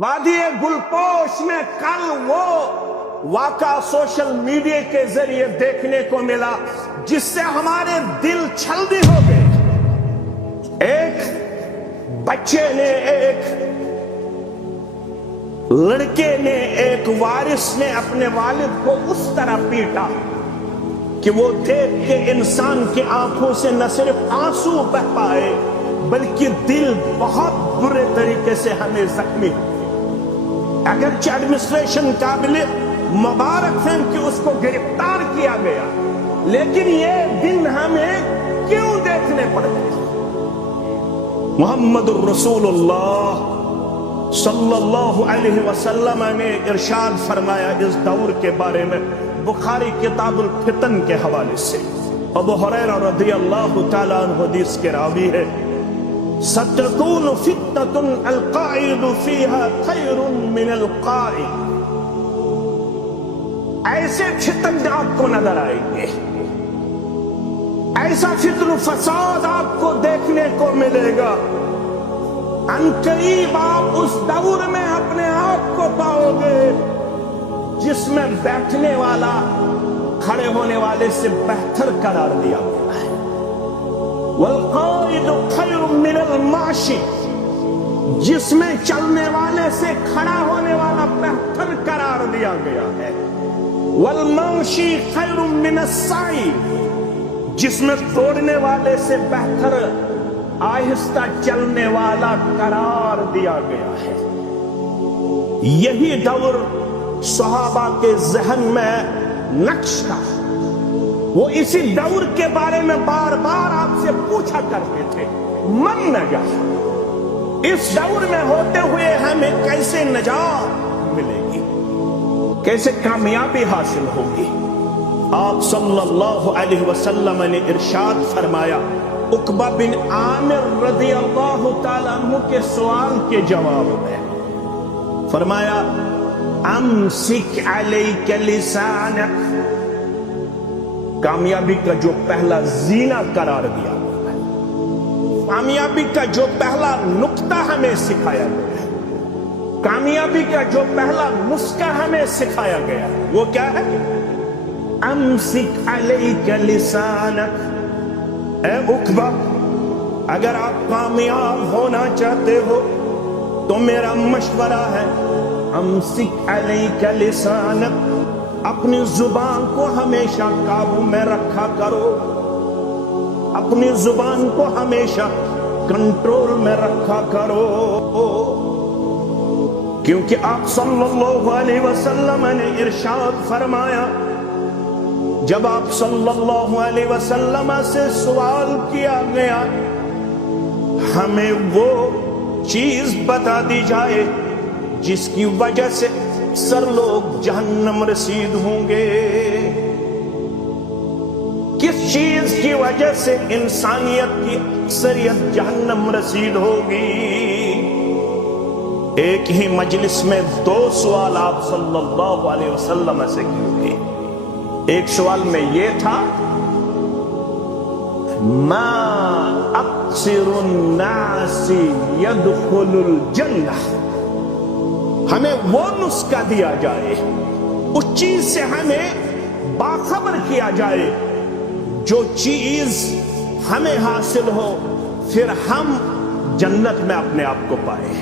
وادی گلپوش میں کل وہ واقعہ سوشل میڈیا کے ذریعے دیکھنے کو ملا جس سے ہمارے دل چھلنی ہو گئے۔ ایک بچے نے، ایک لڑکے نے، ایک وارث نے اپنے والد کو اس طرح پیٹا کہ وہ دیکھ کے انسان کی آنکھوں سے نہ صرف آنسو بہ پائے بلکہ دل بہت برے طریقے سے ہمیں زخمی ہو۔ اگرچہ ایڈمنسٹریشن قابل مبارک ہے کہ اس کو گرفتار کیا گیا، لیکن یہ دن ہمیں کیوں دیکھنے پڑتے؟ محمد الرسول اللہ صلی اللہ علیہ وسلم نے ارشاد فرمایا اس دور کے بارے میں، بخاری کتاب الفتن کے حوالے سے، ابو ہریرہ رضی اللہ تعالیٰ عنہ حدیث کے راوی ہے، ستکون فتنۃ القاعد فیہا خیر من القائم۔ ایسے فتن آپ کو نظر آئیں گے، ایسا فتن و فساد آپ کو دیکھنے کو ملے گا، ان قریب آپ اس دور میں اپنے آپ کو پاؤ گے جس میں بیٹھنے والا کھڑے ہونے والے سے بہتر قرار دیا گیا ہے۔ والقائد خیر من الماشی، جس میں چلنے والے سے کھڑا ہونے والا بہتر قرار دیا گیا ہے۔ والماشی خیر من السعی، جس میں دوڑنے والے سے بہتر آہستہ چلنے والا قرار دیا گیا ہے۔ یہی دور صحابہ کے ذہن میں نقش تھا، وہ اسی دور کے بارے میں بار بار آپ سے پوچھا کرتے تھے، من نجات، اس دور میں ہوتے ہوئے ہمیں کیسے نجات ملے گی، کیسے کامیابی حاصل ہوگی؟ آپ صلی اللہ علیہ وسلم نے ارشاد فرمایا، عقبہ بن عامر رضی اللہ تعالیٰ عنہ کے سوال کے جواب میں فرمایا، امسک علیک لسانک، کامیابی کا جو پہلا زینہ قرار دیا گیا ہے، کامیابی کا جو پہلا نقطہ ہمیں سکھایا گیا ہے، کامیابی کا جو پہلا نسخہ ہمیں سکھایا گیا ہے، وہ کیا ہے؟ امسک علیک لسانک۔ اے عقبہ، اگر آپ کامیاب ہونا چاہتے ہو تو میرا مشورہ ہے، امسک علیک لسانک، اپنی زبان کو ہمیشہ قابو میں رکھا کرو، اپنی زبان کو ہمیشہ کنٹرول میں رکھا کرو، کیونکہ آپ صلی اللہ علیہ وسلم نے ارشاد فرمایا، جب آپ صلی اللہ علیہ وسلم سے سوال کیا گیا ہمیں وہ چیز بتا دی جائے جس کی وجہ سے اکثر لوگ جہنم رسید ہوں گے، کس چیز کی وجہ سے انسانیت کی اکثریت جہنم رسید ہوگی؟ ایک ہی مجلس میں دو سوال آپ صلی اللہ علیہ وسلم سے کیے گئے۔ ایک سوال میں یہ تھا، ما اکثر الناس يدخل الجنہ، ہمیں وہ نسخہ دیا جائے، اس چیز سے ہمیں باخبر کیا جائے جو چیز ہمیں حاصل ہو پھر ہم جنت میں اپنے آپ کو پائے۔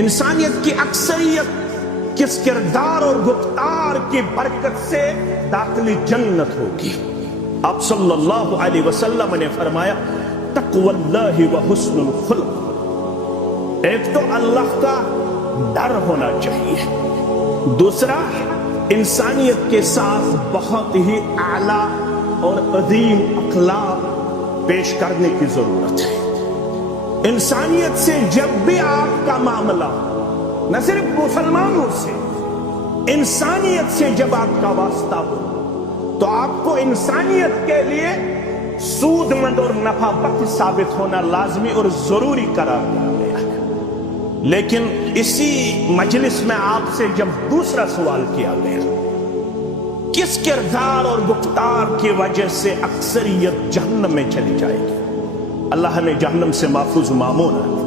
انسانیت کی اکثریت کس کردار اور گفتار کی برکت سے داخلی جنت ہوگی؟ آپ صلی اللہ علیہ وسلم نے فرمایا، تقوی اللہ و حسن الخلق، ایک تو اللہ کا ڈر ہونا چاہیے، دوسرا انسانیت کے ساتھ بہت ہی اعلیٰ اور عظیم اخلاق پیش کرنے کی ضرورت ہے۔ انسانیت سے جب بھی آپ کا معاملہ، نہ صرف مسلمانوں سے، انسانیت سے جب آپ کا واسطہ ہو تو آپ کو انسانیت کے لیے سود مند اور نفع بخش ثابت ہونا لازمی اور ضروری قرار دیا گیا ہے۔ لیکن اسی مجلس میں آپ سے جب دوسرا سوال کیا گیا، کس کردار اور گفتار کی وجہ سے اکثریت جہنم میں چلی جائے گی؟ اللہ نے جہنم سے محفوظ مامون رکھے۔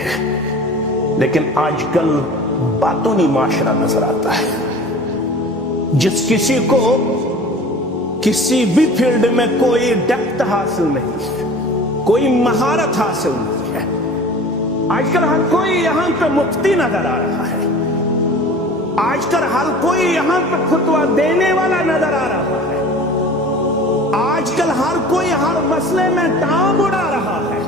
ہے، لیکن آج کل باطنی معاشرہ نظر آتا ہے۔ جس کسی کو کسی بھی فیلڈ میں کوئی ڈیپتھ حاصل نہیں ہے، کوئی مہارت حاصل نہیں ہے، آج کل ہر کوئی یہاں پہ مفتی نظر آ رہا ہے، آج کل ہر کوئی یہاں پہ فتویٰ دینے والا نظر آ رہا ہے، آج کل ہر کوئی ہر مسئلے میں ٹانگ اڑا رہا ہے۔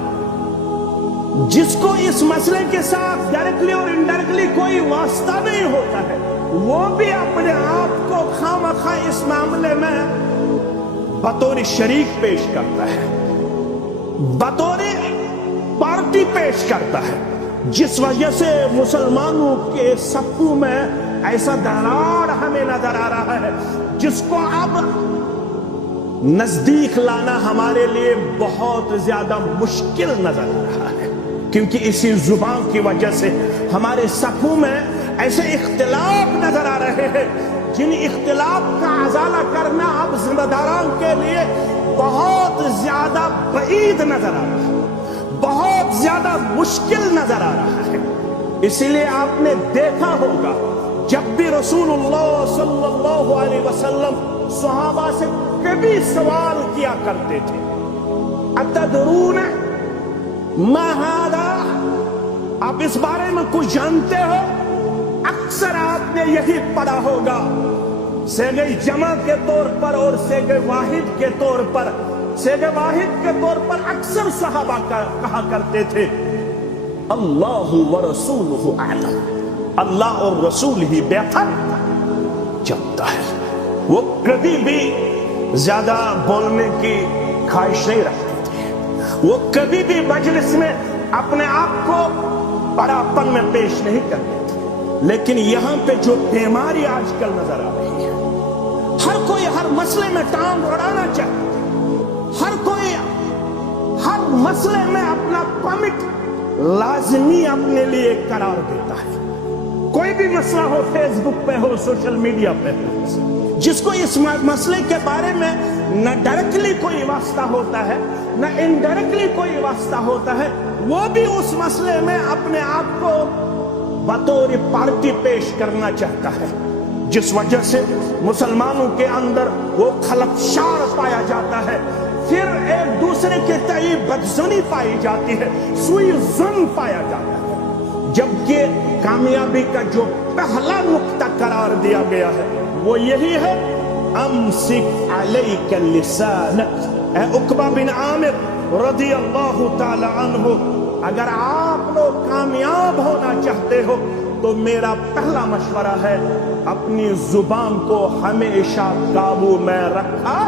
جس کو اس مسئلے کے ساتھ ڈائریکٹلی اور انڈائریکٹلی کوئی واسطہ نہیں ہوتا ہے، وہ بھی اپنے آپ کو خامخواہ اس معاملے میں بطور شریک پیش کرتا ہے، بطور پارٹی پیش کرتا ہے، جس وجہ سے مسلمانوں کے صفوں میں ایسا دراڑ ہمیں نظر آ رہا ہے جس کو اب نزدیک لانا ہمارے لیے بہت زیادہ مشکل نظر آ رہا ہے، کیونکہ اسی زبان کی وجہ سے ہمارے صفوں میں ایسے اختلاف نظر آ رہے ہیں جن اختلاف کا ازالہ کرنا اب ذمہ داران کے لیے بہت زیادہ بعید نظر آ رہا ہے، بہت زیادہ مشکل نظر آ رہا ہے۔ اسی لیے آپ نے دیکھا ہوگا جب بھی رسول اللہ صلی اللہ علیہ وسلم صحابہ سے کبھی سوال کیا کرتے تھے، اتدرون ما ھذا، آپ اس بارے میں کچھ جانتے ہو؟ اکثر آپ نے یہی پڑھا ہوگا، صیغہ جمع کے طور پر اور صیغہ واحد کے طور پر۔ صیغہ واحد کے طور پر اکثر صحابہ کہا کرتے تھے اللہ ورسولہ اعلم، اللہ اور رسول ہی بہتر جانتا ہے۔ وہ کبھی بھی زیادہ بولنے کی خواہش نہیں رکھتے تھے، وہ کبھی بھی مجلس میں اپنے آپ کو بڑاپن میں پیش نہیں کرتے تھے۔ لیکن یہاں پہ جو بیماری آج کل نظر آ رہی ہے، ہر کوئی ہر مسئلے میں ٹانگ اڑانا چاہتا ہے، ہر کوئی ہر مسئلے میں اپنا پرمٹ لازمی اپنے لیے قرار دیتا ہے۔ کوئی بھی مسئلہ ہو، فیس بک پہ ہو، سوشل میڈیا پہ ہو، جس کو اس مسئلے کے بارے میں نہ ڈائریکٹلی کوئی واسطہ ہوتا ہے نہ انڈائریکٹلی کوئی واسطہ ہوتا ہے، وہ بھی اس مسئلے میں اپنے آپ کو بطور پارٹی پیش کرنا چاہتا ہے، جس وجہ سے مسلمانوں کے اندر وہ خلفشار پایا جاتا ہے، پھر ایک دوسرے کے تئیں بدظنی پائی جاتی ہے، سوء ظن پایا جاتا ہے، جبکہ کامیابی کا جو پہلا نقطہ قرار دیا گیا ہے وہ یہی ہے امسک علیک لسانک۔ اے عقبہ بن عامر رضی اللہ تعالی عنہ، اگر آپ لوگ کامیاب ہونا چاہتے ہو تو میرا پہلا مشورہ ہے اپنی زبان کو ہمیشہ قابو میں رکھا